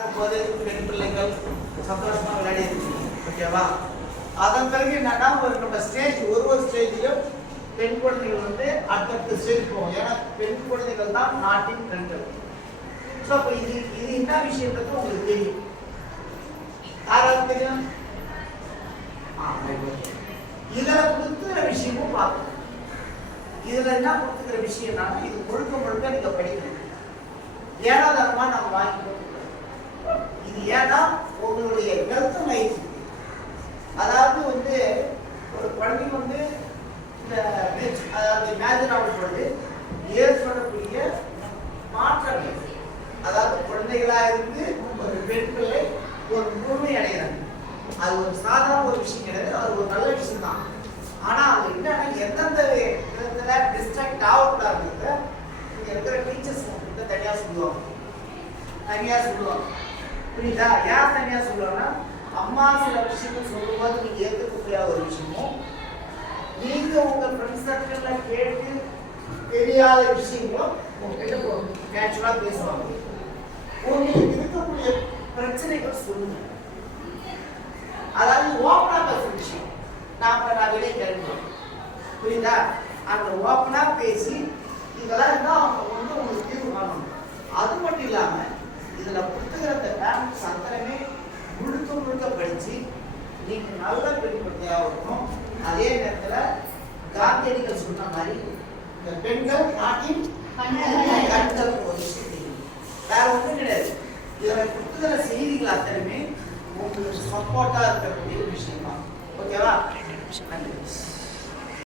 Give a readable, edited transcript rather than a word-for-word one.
போது பெண் பிள்ளைகள் சந்தோஷமா விளையாடி இருக்கீங்க. ஓகேவா? அதன் பிறகு என்னன்னா நம்ம ஸ்டேஜ் ஒரு ஸ்டேஜிலும் பெண் குழந்தைகள் அடுத்தடுத்த ஸ்டேஜ் போகும். ஏன்னா பெண் குழந்தைகள் தான் நாட்டின் கண்கள். ஸோ அப்போ இது என்ன விஷயன்றது உங்களுக்கு தெரியும். யாராவது தெரியும்? இதுல கொடுத்துக்கிற விஷயமும் பார்க்கணும். இதுல என்ன கொடுத்துக்கிற விஷயம்னா இது முழுக்க நீங்க படிக்கணும். ஏனாதரமா நம்ம வாங்கிக்கணும். இது ஏன்னா உங்களுடைய கருத்து மையம். அதாவது ஒரு குழந்தைக்கு இந்த அதாவது மேஜர் ஆகும் பொழுது ஏற்படக்கூடிய மாற்றங்கள், அதாவது குழந்தைகளா இருந்து ஒரு பெண் பிள்ளை ஒரு முழுமை அடைகிறாங்க. அது ஒரு சாதாரண ஒரு விஷயம் கிடையாது, அது ஒரு நல்ல விஷயம் தான். ஆனா அது என்னன்னா எந்தெந்த விதத்துல டிஸ்ட்ராக்ட் ஆகக்கூடாதுன்றத இங்க இருக்கிற டீச்சர்ஸ் தனியா சொல்லுவாங்க. புரியுதா? யார் தனியா சொல்லுவாங்கன்னா, அம்மா சில விஷயங்கள் சொல்லும்போது நீங்க ஏற்றுக்கக்கூடிய ஒரு விஷயமும், நீங்க உங்க ஃப்ரெண்ட்ஸ் சர்க்கிள்ல கேட்டு தெரியாத விஷயங்களும் உங்ககிட்ட நேச்சுரலா பேசுவாங்க. உங்களுக்கு இருக்கக்கூடிய பிரச்சனைகள் சொல்லுங்க. அதாவது ஓப்பனா பேசுற விஷயம் நான் வெளியே கேட்கணும். புரியுதா? அந்த ஓப்பனா பேசி இதெல்லாம் தான் அவங்க உங்களுக்கு தீர்வு காணணும். அது மட்டும் இல்லாம இதுல புத்தகத்தை பேரண்ட்ஸ் அத்தனை முழுக்க படிச்சு நீங்க நல்ல பெண் குழந்தையாக இருக்கணும். அதே நேரத்துல காந்தியடிகள் சொன்ன மாதிரி இந்த பெண்கள் நாட்டின் கண்கள் ஒரு விஷயம் வேற ஒன்றும் கிடையாது. இதுல புத்தக செய்திகள் அத்தனையுமே உங்களுக்கு சப்போர்ட்டா இருக்கக்கூடிய விஷயம் தான். ஓகேவா?